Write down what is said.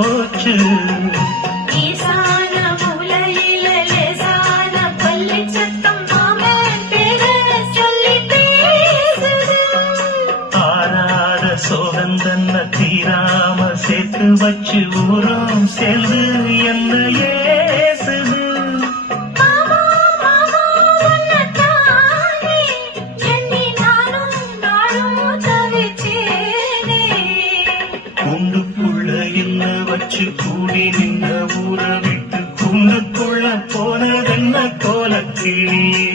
போச்சு. சோகந்தன்ன தீராம சேர்த்து வச்சு ஊரும் சேர்ந்து என்ன ஏசுது. கூண்டுக்குள்ள என்ன வச்சு கூடி நின்ன ஊரை விட்டு கூண்டுக்குள்ள போனதென்ன கோலக்கிளி.